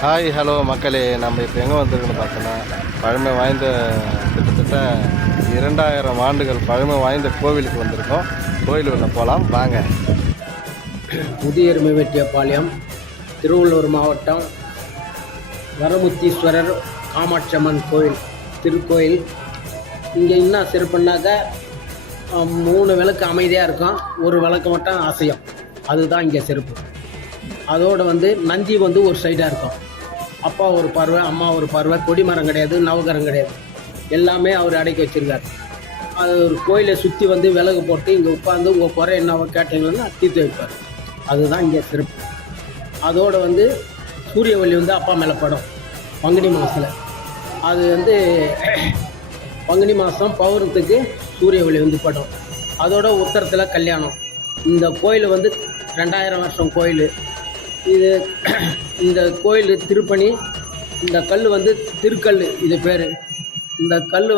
Hi hello மக்களே, நம்ம இப்போ எங்கே வந்திருக்குன்னு பார்த்தோன்னா பழமை வாய்ந்த கிட்டத்தட்ட 2000 ஆண்டுகள் பழமை வாய்ந்த கோவிலுக்கு வந்திருக்கோம். கோவில் உள்ள போகலாம் வாங்க. புதிய எருமைவெட்டியபாளையம், திருவள்ளூர் மாவட்டம், வரமுத்தீஸ்வரர் காமாட்சியம்மன் கோயில் திருக்கோயில். இங்கே என்ன சிறப்புனாக்க 3 விளக்கு அமைதியாக இருக்கும், ஒரு விளக்கு மட்டும் அசையும். அதுதான் இங்கே சிறப்பு. அதோடு நந்தி ஒரு சைடாக இருக்கும். அப்பா ஒரு பார்வை, அம்மா ஒரு பார்வை. கொடிமரம் கிடையாது, நவகரம் கிடையாது, எல்லாமே அவர் அடக்கி வச்சுருக்கார். அது ஒரு கோயிலை சுற்றி விலகு போட்டு இங்கே உட்காந்து உங்கள் குறை என்ன கேட்டீங்கன்னா தீர்த்து வைப்பார். அதுதான் இங்கே சிறப்பு. அதோடு சூரியவள்ளி அப்பா மேலே படம் பங்குனி மாதத்தில். அது பங்குனி மாதம் பௌர்ணத்துக்கு சூரியவள்ளி படம். அதோட உத்தரத்தில் கல்யாணம். இந்த கோயில் 2000 வருஷம் கோயில் இது. இந்த கோயில் திருப்பணி. இந்த கல் திருக்கல், இது பேர். இந்த கல்